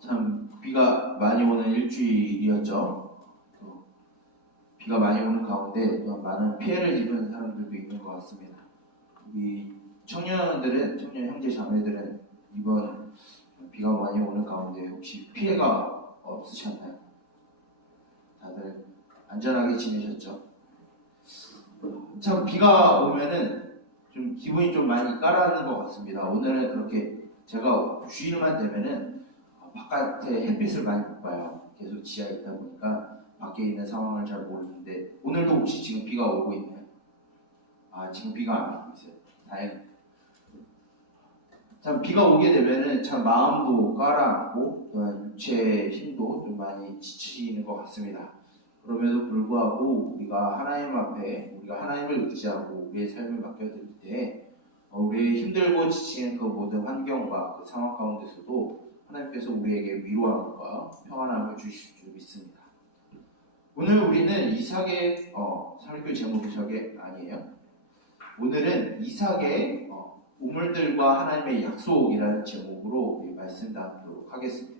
참 비가 많이 오는 일주일이었죠. 또 비가 많이 오는 가운데 또 많은 피해를 입은 사람들도 있는 것 같습니다. 우리 청년 형제 자매들은 이번 비가 많이 오는 가운데 혹시 피해가 없으셨나요? 다들 안전하게 지내셨죠? 참 비가 오면은 좀 기분이 좀 많이 가라앉는 것 같습니다. 오늘은 그렇게 제가 주일만 되면은 바깥에 햇빛을 많이 못 봐요. 계속 지하에 있다 보니까 밖에 있는 상황을 잘 모르는데 오늘도 혹시 지금 비가 오고 있나요? 지금 비가 안 오고 있어요. 다행히. 참 비가 오게 되면은 참 마음도 가라앉고 또한 육체의 힘도 좀 많이 지치는 것 같습니다. 그럼에도 불구하고 우리가 하나님 앞에 우리가 하나님을 의지하고 우리의 삶을 맡겨드릴 때 우리의 힘들고 지치는 그 모든 환경과 그 상황 가운데서도 하나님께서 우리에게 위로함과 평안함을 주실 줄 믿습니다. 오늘 우리는 이삭의 설교 제목이 저게 아니에요. 오늘은 이삭의 우물들과 하나님의 약속이라는 제목으로 우리 말씀 나누도록 하겠습니다.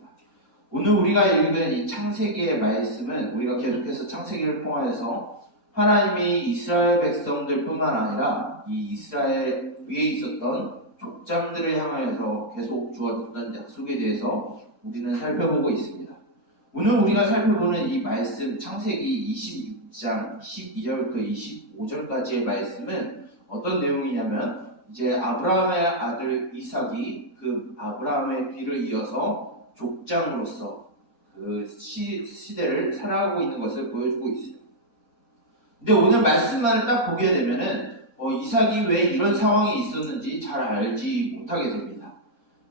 오늘 우리가 읽은 이 창세기의 말씀은 우리가 계속해서 창세기를 통하여서 하나님이 이스라엘 백성들뿐만 아니라 이 이스라엘 위에 있었던 족장들을 향하여서 계속 주어졌던 약속에 대해서 우리는 살펴보고 있습니다. 오늘 우리가 살펴보는 이 말씀 창세기 26장 12절부터 25절까지의 말씀은 어떤 내용이냐면 이제 아브라함의 아들 이삭이 그 아브라함의 뒤를 이어서 족장으로서 그 시대를 살아가고 있는 것을 보여주고 있어요. 근데 오늘 말씀만을 딱 보게 되면은 이삭이 왜 이런 상황이 있었는지 잘 알지 못하게 됩니다.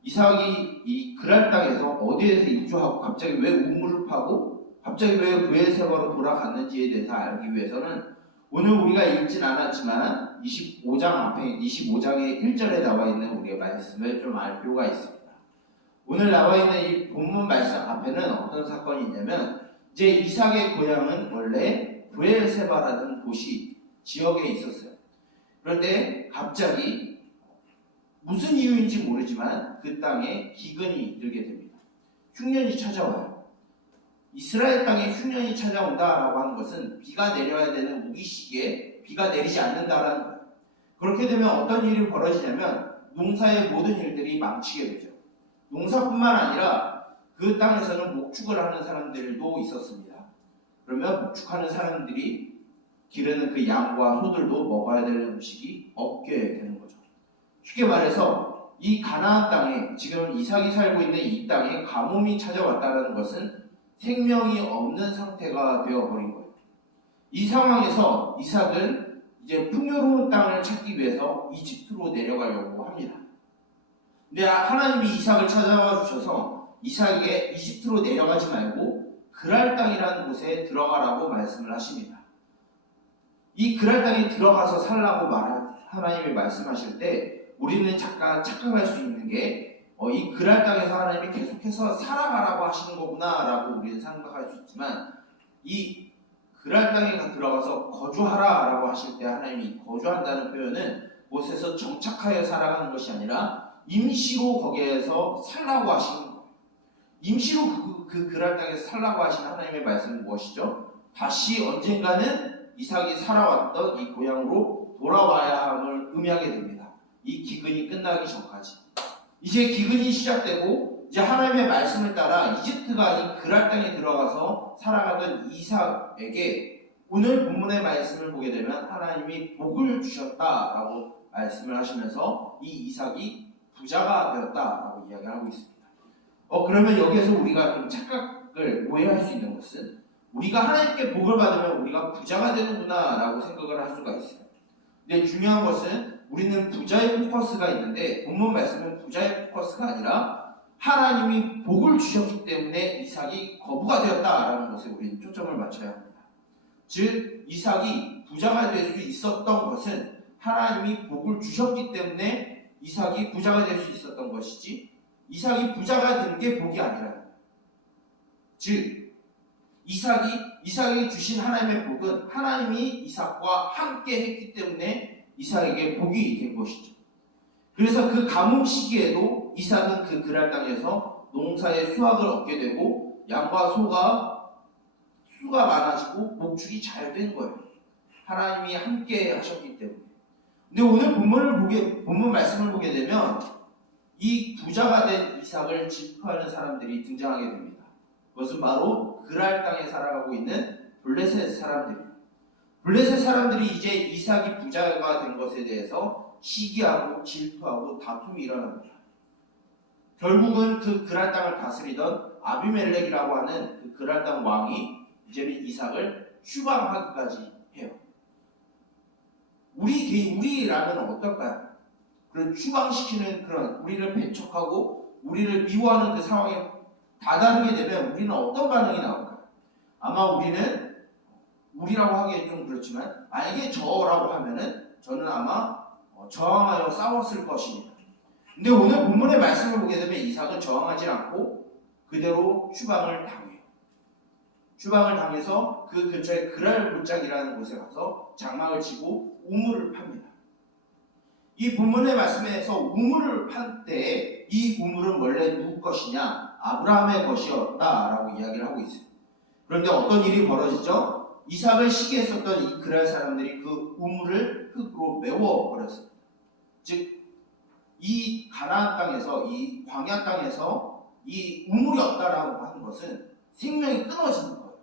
이삭이 이 그랄 땅에서 어디에서 입주하고 갑자기 왜 우물을 파고 갑자기 왜 브에르세바로 돌아갔는지에 대해서 알기 위해서는 오늘 우리가 읽진 않았지만 25장의 1절에 나와 있는 우리의 말씀을 좀 알 필요가 있습니다. 오늘 나와 있는 이 본문 말씀 앞에는 어떤 사건이 있냐면 이제 이삭의 고향은 원래 브에르세바라는 도시 지역에 있었어요. 그런데 갑자기 무슨 이유인지 모르지만 그 땅에 기근이 들게 됩니다. 흉년이 찾아와요. 이스라엘 땅에 흉년이 찾아온다라고 하는 것은 비가 내려야 되는 우기 시기에 비가 내리지 않는다라는 거예요. 그렇게 되면 어떤 일이 벌어지냐면 농사의 모든 일들이 망치게 되죠. 농사뿐만 아니라 그 땅에서는 목축을 하는 사람들도 있었습니다. 그러면 목축하는 사람들이 기르는 그 양과 소들도 먹어야 되는 음식이 없게 되는 거죠. 쉽게 말해서 이 가나안 땅에 지금 이삭이 살고 있는 이 땅에 가뭄이 찾아왔다는 것은 생명이 없는 상태가 되어버린 거예요. 이 상황에서 이삭은 이제 풍요로운 땅을 찾기 위해서 이집트로 내려가려고 합니다. 근데 하나님이 이삭을 찾아와 주셔서 이삭에게 이집트로 내려가지 말고 그랄 땅이라는 곳에 들어가라고 말씀을 하십니다. 이 그랄 땅에 들어가서 살라고 하나님이 말씀하실 때 우리는 잠깐 착각할 수 있는 게 이 그랄 땅에서 하나님이 계속해서 살아가라고 하시는 거구나 라고 우리는 생각할 수 있지만 이 그랄 땅에 들어가서 거주하라 라고 하실 때 하나님이 거주한다는 표현은 곳에서 정착하여 살아가는 것이 아니라 임시로 거기에서 살라고 하시는 거예요. 임시로 그 그랄 땅에서 살라고 하시는 하나님의 말씀은 무엇이죠? 다시 언젠가는 이삭이 살아왔던 이 고향으로 돌아와야 함을 의미하게 됩니다. 이 기근이 끝나기 전까지. 이제 기근이 시작되고 이제 하나님의 말씀을 따라 이집트가 아닌 그랄 땅에 들어가서 살아가던 이삭에게 오늘 본문의 말씀을 보게 되면 하나님이 복을 주셨다라고 말씀을 하시면서 이 이삭이 부자가 되었다라고 이야기를 하고 있습니다. 그러면 여기에서 우리가 좀 착각을 오해할 수 있는 것은 우리가 하나님께 복을 받으면 우리가 부자가 되는구나 라고 생각을 할 수가 있어요. 근데 중요한 것은 우리는 부자의 포커스가 있는데 본문 말씀은 부자의 포커스가 아니라 하나님이 복을 주셨기 때문에 이삭이 거부가 되었다라는 것에 우리는 초점을 맞춰야 합니다. 즉 이삭이 부자가 될 수 있었던 것은 하나님이 복을 주셨기 때문에 이삭이 부자가 될 수 있었던 것이지 이삭이 부자가 된 게 복이 아니라 즉 이삭에게 주신 하나님의 복은 하나님이 이삭과 함께 했기 때문에 이삭에게 복이 된 것이죠. 그래서 그 가뭄 시기에도 이삭은 그 그랄 땅에서 농사의 수확을 얻게 되고 양과 소가 수가 많아지고 목축이 잘 된 거예요. 하나님이 함께 하셨기 때문에. 근데 오늘 본문 말씀을 보게 되면 이 부자가 된 이삭을 질투하는 사람들이 등장하게 됩니다. 그것은 바로 그랄 땅에 살아가고 있는 블레셋 사람들입니다. 블레셋 사람들이 이제 이삭이 부자가 된 것에 대해서 시기하고 질투하고 다툼이 일어납니다. 결국은 그 그랄 땅을 다스리던 아비멜렉이라고 하는 그 그랄 땅 왕이 이제는 이삭을 추방하기까지 해요. 우리라면 어떨까요? 그런 추방시키는 그런 우리를 배척하고 우리를 미워하는 그 상황에 다다르게 되면 우리는 어떤 반응이 나올까요? 아마 우리라고 하기엔 좀 그렇지만 만약에 저라고 하면은 저는 아마 저항하여 싸웠을 것입니다. 근데 오늘 본문의 말씀을 보게 되면 이삭은 저항하지 않고 그대로 추방을 당해요. 추방을 당해서 그 근처에 그랄 골짜기라는 곳에 가서 장막을 치고 우물을 팝니다. 이 본문의 말씀에서 우물을 판 때에 이 우물은 원래 누구 것이냐? 아브라함의 것이었다라고 이야기를 하고 있어요. 그런데 어떤 일이 벌어지죠? 이삭을 시기했었던 이 그랄 사람들이 그 우물을 흙으로 메워버렸습니다. 즉 이 가나안 땅에서, 이 광야 땅에서 이 우물이 없다라고 하는 것은 생명이 끊어지는 거예요.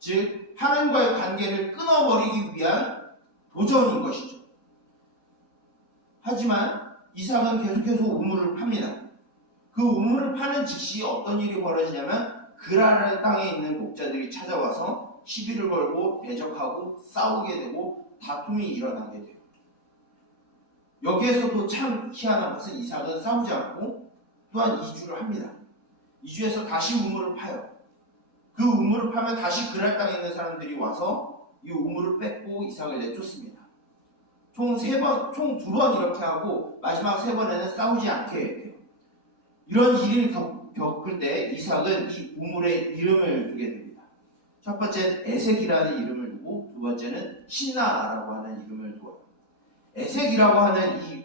즉 하나님과의 관계를 끊어버리기 위한 도전인 것이죠. 하지만 이삭은 계속해서 우물을 팝니다. 그 우물을 파는 즉시 어떤 일이 벌어지냐면 그랄 땅에 있는 목자들이 찾아와서 시비를 걸고 대적하고 싸우게 되고 다툼이 일어나게 돼요. 여기에서도 참 희한한 것은 이삭은 싸우지 않고 또한 이주를 합니다. 이주해서 다시 우물을 파요. 그 우물을 파면 다시 그랄 땅에 있는 사람들이 와서 이 우물을 뺏고 이삭을 내쫓습니다. 총 2번 이렇게 하고 마지막 3번에는 싸우지 않게 돼요. 이런 일을 겪을 때 이삭은 이 우물에 이름을 두게 됩니다. 첫 번째는 에색이라는 이름을 두고 두 번째는 신나라고 하는 이름을 두어요. 에색이라고 하는 이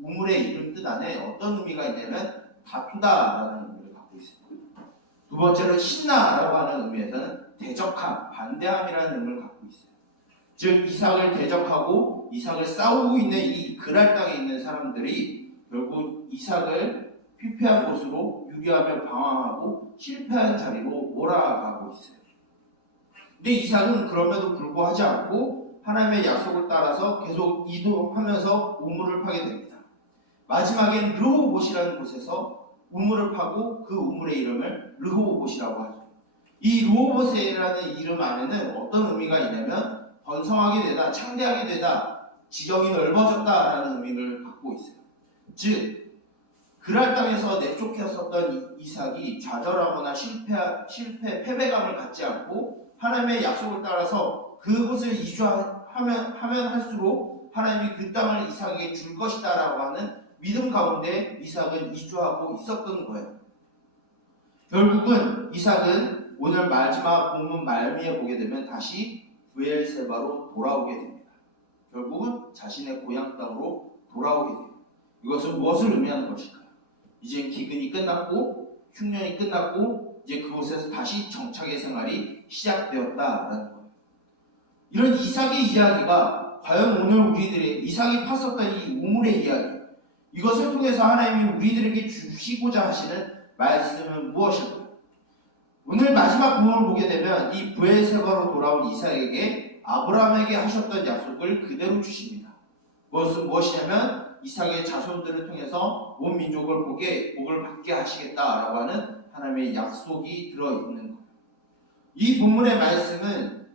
우물의 이름 뜻 안에 어떤 의미가 있냐면 다투다라는 의미를 갖고 있습니다. 두 번째로 신나라고 하는 의미에서는 대적함, 반대함이라는 의미를 갖고 있어요. 즉 이삭을 대적하고 이삭을 싸우고 있는 이 그랄 땅에 있는 사람들이 결국 이삭을 피폐한 곳으로 유리하며 방황하고 실패한 자리로 몰아가고 있어요. 근데 이삭은 그럼에도 불구하지 않고 하나님의 약속을 따라서 계속 이동하면서 우물을 파게 됩니다. 마지막엔 르호봇이라는 곳에서 우물을 파고 그 우물의 이름을 르호봇이라고 하죠. 이 르호봇이라는 이름 안에는 어떤 의미가 있냐면 번성하게 되다, 창대하게 되다, 지경이 넓어졌다라는 의미를 갖고 있어요. 즉 그랄 땅에서 내쫓겼었던 이삭이 좌절하거나 패배감을 갖지 않고 하나님의 약속을 따라서 그곳을 이주하면 할수록 하나님이 그 땅을 이삭에게 줄 것이다라고 하는 믿음 가운데 이삭은 이주하고 있었던 거예요. 결국은 이삭은 오늘 마지막 본문 말미에 보게 되면 다시 브엘세바로 돌아오게 됩니다. 결국은 자신의 고향 땅으로 돌아오게 돼요. 이것은 무엇을 의미하는 것일까요? 이제 기근이 끝났고 흉년이 끝났고 이제 그곳에서 다시 정착의 생활이 시작되었다라는 거예요. 이런 이삭의 이야기가 과연 오늘 우리들의 이삭이 팠었던 이 우물의 이야기, 이것을 통해서 하나님이 우리들에게 주시고자 하시는 말씀은 무엇일까요? 오늘 마지막 본문을 보게 되면 이 브엘세바로 돌아온 이삭에게 아브라함에게 하셨던 약속을 그대로 주십니다. 그것은 무엇이냐면 이삭의 자손들을 통해서 온 민족을 복을 받게 하시겠다라고 하는 하나님의 약속이 들어있는 거예요. 이 본문의 말씀은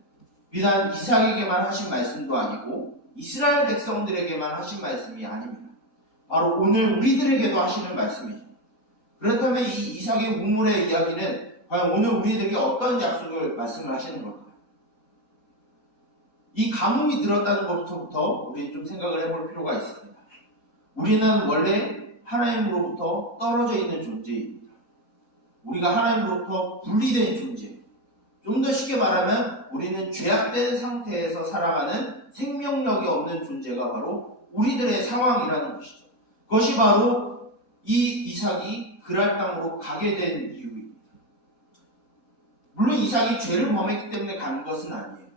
비단 이삭에게만 하신 말씀도 아니고 이스라엘 백성들에게만 하신 말씀이 아닙니다. 바로 오늘 우리들에게도 하시는 말씀이죠. 그렇다면 이 이삭의 우물의 이야기는 과연 오늘 우리들에게 어떤 약속을 말씀을 하시는 걸까요? 이 가뭄이 들었다는 것부터 우리 좀 생각을 해볼 필요가 있습니다. 우리는 원래 하나님으로부터 떨어져 있는 존재입니다. 우리가 하나님으로부터 분리된 존재. 좀 더 쉽게 말하면 우리는 죄악된 상태에서 살아가는 생명력이 없는 존재가 바로 우리들의 상황이라는 것이죠. 그것이 바로 이 이삭이 그랄 땅으로 가게 된 이유입니다. 물론 이삭이 죄를 범했기 때문에 간 것은 아니에요.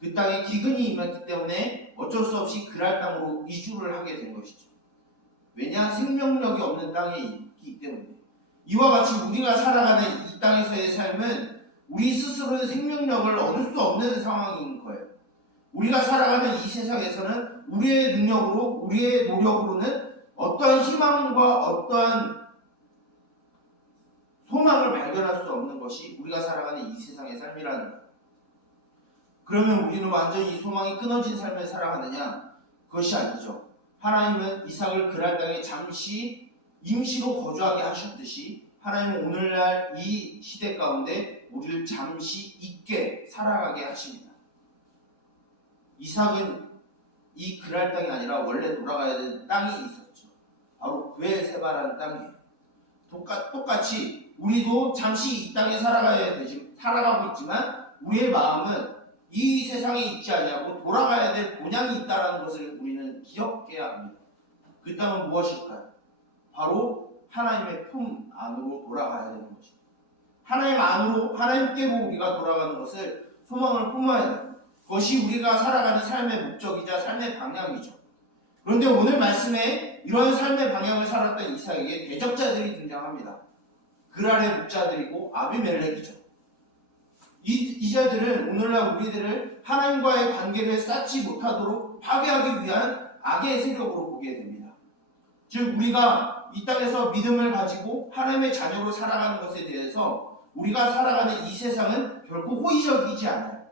그 땅에 기근이 임했기 때문에 어쩔 수 없이 그랄 땅으로 이주를 하게 된 것이죠. 왜냐? 생명력이 없는 땅에 있기 때문에. 이와 같이 우리가 살아가는 이 땅에서의 삶은 우리 스스로의 생명력을 얻을 수 없는 상황인 거예요. 우리가 살아가는 이 세상에서는 우리의 능력으로, 우리의 노력으로는 어떠한 희망과 어떠한 소망을 발견할 수 없는 것이 우리가 살아가는 이 세상의 삶이라는 거예요. 그러면 우리는 완전히 이 소망이 끊어진 삶을 살아가느냐? 그것이 아니죠. 하나님은 이삭을 그랄 땅에 잠시 임시로 거주하게 하셨듯이 하나님은 오늘날 이 시대 가운데 우리를 잠시 있게 살아가게 하십니다. 이삭은 이 그랄 땅이 아니라 원래 돌아가야 되는 땅이 있었죠. 바로 브엘세바라는 땅이에요. 똑같이 우리도 잠시 이 땅에 살아가고 있지만 우리의 마음은 이 세상에 있지 아니하고 돌아가야 될 본향이 있다는 것을 우리는 기억해야 합니다. 그 땅은 무엇일까요? 바로 하나님의 품 안으로 돌아가야 되는 것입니다. 하나님 안으로, 하나님께로 우리가 돌아가는 것을 소망을 품어야 돼요. 그것이 우리가 살아가는 삶의 목적이자 삶의 방향이죠. 그런데 오늘 말씀에 이런 삶의 방향을 살았던 이삭에게 대적자들이 등장합니다. 그랄의 목자들이고 아비멜렉이죠. 이 자들은 오늘날 우리들을 하나님과의 관계를 쌓지 못하도록 파괴하기 위한 악의 세력으로 보게 됩니다. 즉 우리가 이 땅에서 믿음을 가지고 하나님의 자녀로 살아가는 것에 대해서 우리가 살아가는 이 세상은 결코 호의적이지 않아요.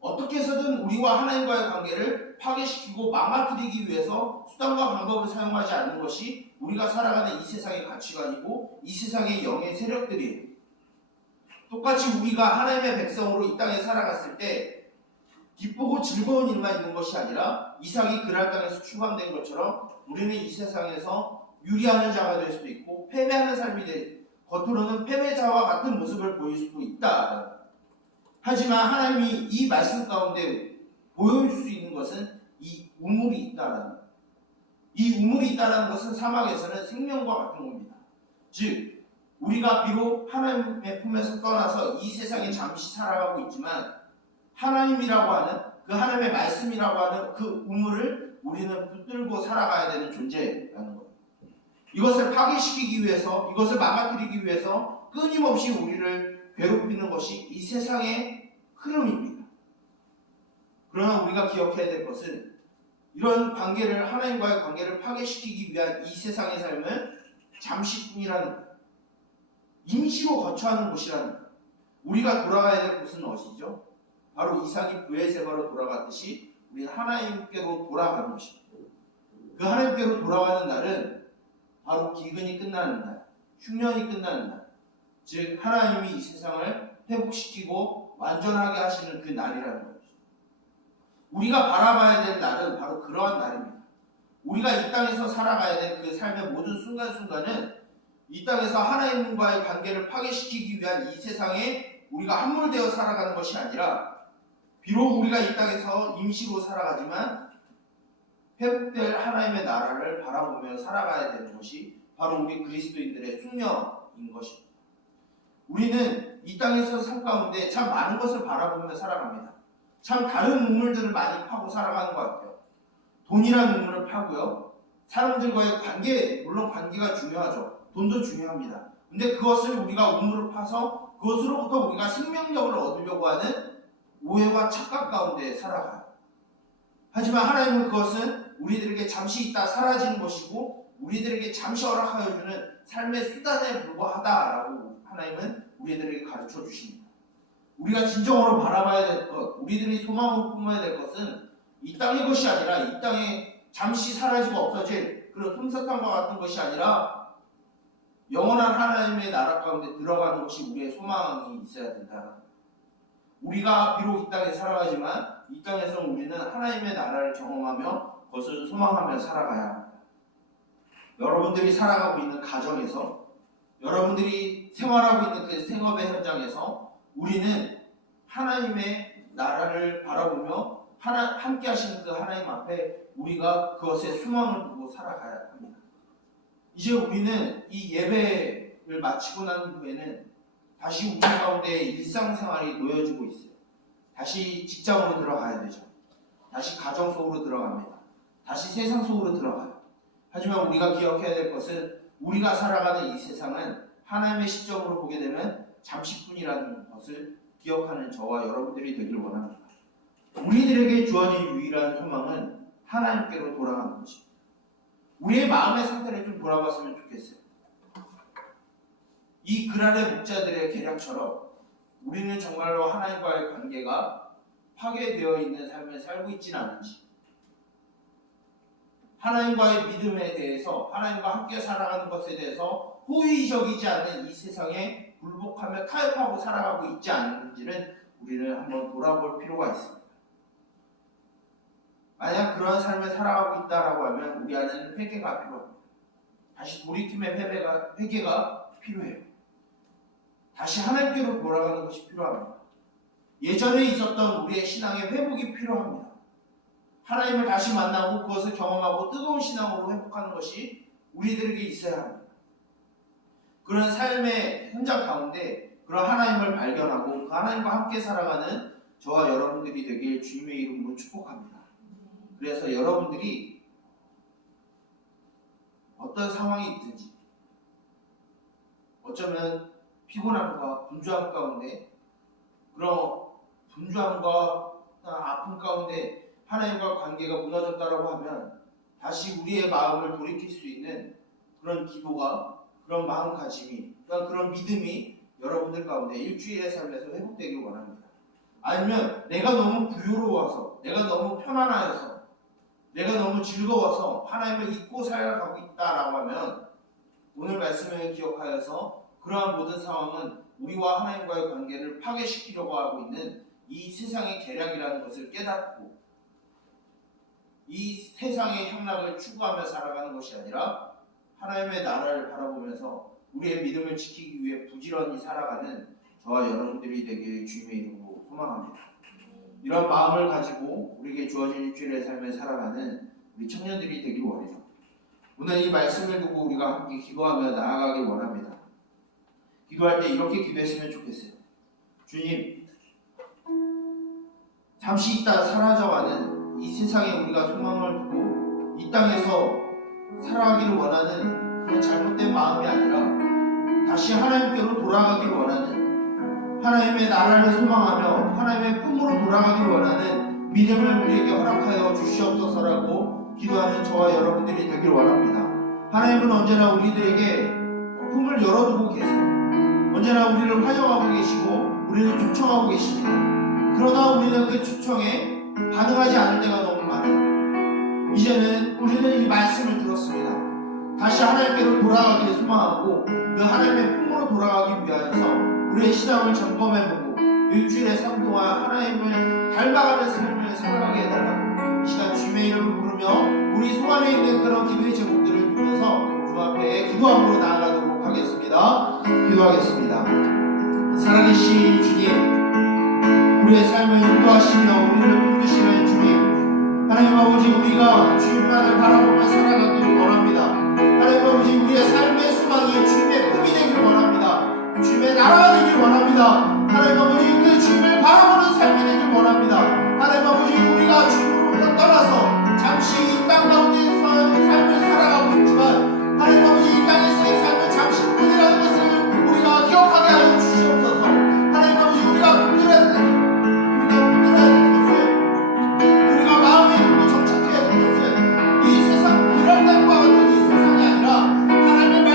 어떻게 해서든 우리와 하나님과의 관계를 파괴시키고 망가뜨리기 위해서 수단과 방법을 사용하지 않는 것이 우리가 살아가는 이 세상의 가치관이고 이 세상의 영의 세력들이에요. 똑같이 우리가 하나님의 백성으로 이 땅에 살아갔을 때 기쁘고 즐거운 일만 있는 것이 아니라 이삭이 그랄 땅에서 추방된 것처럼 우리는 이 세상에서 유리하는 자가 될 수도 있고 패배하는 삶이 겉으로는 패배자와 같은 모습을 보일 수도 있다. 하지만 하나님이 이 말씀 가운데 보여줄 수 있는 것은 이 우물이 있다라는 거예요. 이 우물이 있다라는 것은 사막에서는 생명과 같은 겁니다. 즉 우리가 비록 하나님의 품에서 떠나서 이 세상에 잠시 살아가고 있지만 하나님이라고 하는 그 하나님의 말씀이라고 하는 그 우물을 우리는 붙들고 살아가야 되는 존재라는 거예요. 이것을 파괴시키기 위해서, 이것을 망가뜨리기 위해서 끊임없이 우리를 괴롭히는 것이 이 세상의 흐름입니다. 그러나 우리가 기억해야 될 것은 이런 관계를, 하나님과의 관계를 파괴시키기 위한 이 세상의 삶은 잠시뿐이라는 거예요. 임시로 거처하는 곳이라는 거예요. 우리가 돌아가야 될 곳은 어디죠? 바로 이삭이 브엘세바로 돌아갔듯이 우리는 하나님께로 돌아가는 것입니다. 그 하나님께로 돌아가는 날은 바로 기근이 끝나는 날, 흉년이 끝나는 날, 즉 하나님이 이 세상을 회복시키고 완전하게 하시는 그 날이라는 거죠. 우리가 바라봐야 될 날은 바로 그러한 날입니다. 우리가 이 땅에서 살아가야 될 그 삶의 모든 순간순간은 이 땅에서 하나님과의 관계를 파괴시키기 위한 이 세상에 우리가 함몰되어 살아가는 것이 아니라 비록 우리가 이 땅에서 임시로 살아가지만 회복될 하나님의 나라를 바라보며 살아가야 되는 것이 바로 우리 그리스도인들의 숙명인 것입니다. 우리는 이 땅에서 삶 가운데 참 많은 것을 바라보며 살아갑니다. 참 다른 우물들을 많이 파고 살아가는 것 같아요. 돈이라는 우물을 파고요. 사람들과의 관계, 물론 관계가 중요하죠. 돈도 중요합니다. 근데 그것을 우리가 우물을 파서 그것으로부터 우리가 생명력을 얻으려고 하는 오해와 착각 가운데 살아가요. 하지만 하나님은 그것은 우리들에게 잠시 있다 사라지는 것이고 우리들에게 잠시 허락하여 주는 삶의 수단에 불과하다라고 하나님은 우리들에게 가르쳐 주십니다. 우리가 진정으로 바라봐야 될 것, 우리들이 소망으로 품어야 될 것은 이 땅의 것이 아니라 이 땅에 잠시 사라지고 없어질 그런 솜사탕과 같은 것이 아니라 영원한 하나님의 나라 가운데 들어가는 것이 우리의 소망이 있어야 된다. 우리가 비록 이 땅에 살아가지만 이 땅에서 우리는 하나님의 나라를 경험하며 그것을 소망하며 살아가야 합니다. 여러분들이 살아가고 있는 가정에서, 여러분들이 생활하고 있는 그 생업의 현장에서 우리는 하나님의 나라를 바라보며 함께 하시는 그 하나님 앞에 우리가 그것에 소망을 두고 살아가야 합니다. 이제 우리는 이 예배를 마치고 난 후에는 다시 우리 가운데 일상생활이 놓여지고 있어요. 다시 직장으로 들어가야 되죠. 다시 가정 속으로 들어갑니다. 다시 세상 속으로 들어가요. 하지만 우리가 기억해야 될 것은 우리가 살아가는 이 세상은 하나님의 시점으로 보게 되면 잠시뿐이라는 것을 기억하는 저와 여러분들이 되길 원합니다. 우리들에게 주어진 유일한 소망은 하나님께로 돌아가는 것입니다. 우리의 마음의 상태를 좀 돌아봤으면 좋겠어요. 이 글 아래 목자들의 계략처럼 우리는 정말로 하나님과의 관계가 파괴되어 있는 삶을 살고 있지는 않은지, 하나님과의 믿음에 대해서, 하나님과 함께 살아가는 것에 대해서 호의적이지 않는 이 세상에 굴복하며 타협하고 살아가고 있지 않는지는 우리는 한번 돌아볼 필요가 있습니다. 만약 그런 삶을 살아가고 있다라고 하면 우리 안에는 회개가 필요합니다. 다시 돌이킴의 회개가 필요해요. 다시 하나님께로 돌아가는 것이 필요합니다. 예전에 있었던 우리의 신앙의 회복이 필요합니다. 하나님을 다시 만나고 그것을 경험하고 뜨거운 신앙으로 회복하는 것이 우리들에게 있어야 합니다. 그런 삶의 현장 가운데 그런 하나님을 발견하고 그 하나님과 함께 살아가는 저와 여러분들이 되길 주님의 이름으로 축복합니다. 그래서 여러분들이 어떤 상황이 있든지, 어쩌면 피곤함과 분주함 가운데, 그런 분주함과 아픔 가운데 하나님과 관계가 무너졌다고 하면 다시 우리의 마음을 돌이킬 수 있는 그런 기도가, 그런 마음가짐이, 그런 믿음이 여러분들 가운데 일주일의 삶에서 회복되길 원합니다. 아니면 내가 너무 부유로워서, 내가 너무 편안하여서, 내가 너무 즐거워서 하나님을 잊고 살아가고 있다라고 하면 오늘 말씀을 기억하여서 그러한 모든 상황은 우리와 하나님과의 관계를 파괴시키려고 하고 있는 이 세상의 계략이라는 것을 깨닫고 이 세상의 향락을 추구하며 살아가는 것이 아니라 하나님의 나라를 바라보면서 우리의 믿음을 지키기 위해 부지런히 살아가는 저와 여러분들이 되길 주님의 이름으로 소망합니다. 이런 마음을 가지고 우리에게 주어진 일주일의 삶을 살아가는 우리 청년들이 되길 원해요. 오늘 이 말씀을 두고 우리가 함께 기도하며 나아가길 원합니다. 기도할 때 이렇게 기도했으면 좋겠어요. 주님, 잠시 있다 사라져가는 이 세상에 우리가 소망을 두고 이 땅에서 살아가기를 원하는 그런 잘못된 마음이 아니라 다시 하나님께로 돌아가기를 원하는, 하나님의 나라를 소망하며 하나님의 품으로 돌아가기를 원하는 믿음을 우리에게 허락하여 주시옵소서라고 기도하는 저와 여러분들이 되길 원합니다. 하나님은 언제나 우리들에게 품을 열어두고 계세요. 언제나 우리를 환영하고 계시고 우리를 초청하고 계십니다. 그러나 우리는 그 초청에 반응하지 않을 때가 너무 많아요. 이제는 우리는 이 말씀을 들었습니다. 다시 하나님께로 돌아가기를 소망하고 그 하나님의 품으로 돌아가기 위하여서 우리의 신앙을 점검해보고 일주일의 삶 동안 하나님을 닮아가는 삶을 살아가게 해달라고 이 시간 주님의 이름을 부르며 우리 손 안에 있는 그런 기도의 제목들을 보면서 주 앞에 기도함으로 나아가도록 하겠습니다. 기도하겠습니다. 살아계신 주님, 우리의 삶을 인도하시며 우리를 붙드시는 주님, 하나님 아버지, 우리가 주님만을 바라보며 살아가기를 원합니다. 하나님 아버지, 우리의 삶의 소망이 주님의 꿈이 되기를 원합니다. 주님의 나라가 되기를 원합니다. 하나님 아버지, 그 주님을 바라보는 삶이 되기를 원합니다. 하나님 아버지, 우리가 주님으로부터 떠나서 잠시 이 땅 가운데서 삶을 살아가고 있지만 하나님 아버지, 이 땅에서의 삶은 잠시뿐이라는 것을 우리가 기억하게 하여 주시옵소서. 하나님 아버지, 우리가 붙들어야 되는 것은, 우리가 마음에 두고 정착해야 되는 것은 이 세상 그런 땅과 같은 이 세상이 아니라 하나님의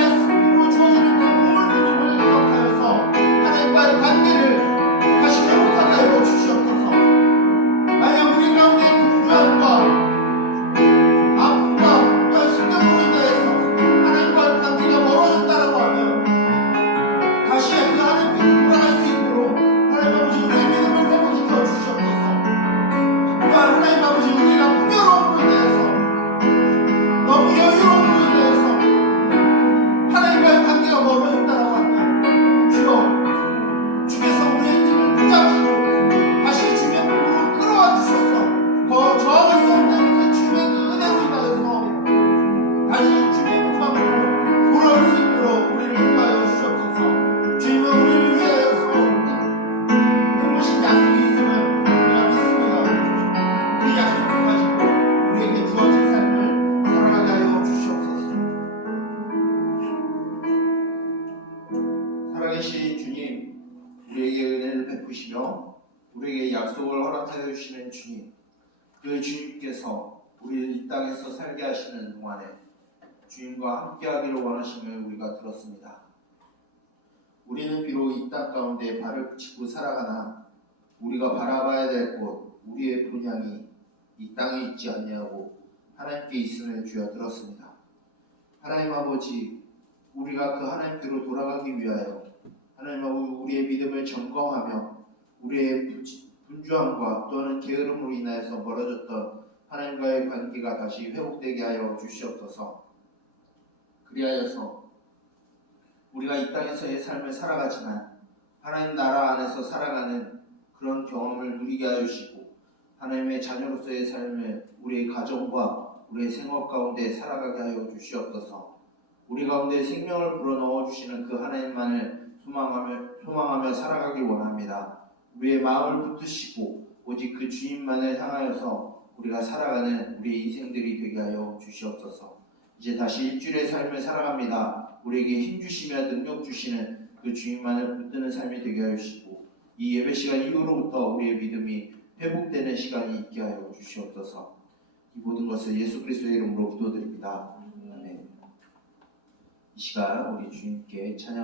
살아계신 주님, 우리에게 은혜를 베푸시며 우리에게 약속을 허락하여 주시는 주님, 그 주님께서 우리를 이 땅에서 살게 하시는 동안에 주님과 함께하기를 원하심을 우리가 들었습니다. 우리는 비록 이 땅 가운데 발을 붙이고 살아가나 우리가 바라봐야 될 곳, 우리의 본향이 이 땅에 있지 않냐고 하나님께 있음을 주여 들었습니다. 하나님 아버지, 우리가 그 하나님께로 돌아가기 위하여 하나님 아버지 우리의 믿음을 점검하며 우리의 분주함과 또는 게으름으로 인하여서 멀어졌던 하나님과의 관계가 다시 회복되게 하여 주시옵소서. 그리하여서 우리가 이 땅에서의 삶을 살아가지만 하나님 나라 안에서 살아가는 그런 경험을 누리게 하여 주시고 하나님의 자녀로서의 삶을 우리의 가정과 우리의 생활 가운데 살아가게 하여 주시옵소서. 우리 가운데 생명을 불어넣어 주시는 그 하나님만을 소망하며 살아가길 원합니다. 우리의 마음을 붙드시고 오직 그 주님만을 향하여서 우리가 살아가는 우리의 인생들이 되게 하여 주시옵소서. 이제 다시 일주일의 삶을 살아갑니다. 우리에게 힘주시며 능력 주시는 그 주님만을 붙드는 삶이 되게 하여 주시고 이 예배 시간 이후로부터 우리의 믿음이 회복되는 시간이 있게 하여 주시옵소서. 이 모든 것을 예수 그리스도의 이름으로 기도드립니다. 아멘. 이 시간 우리 주님께 찬양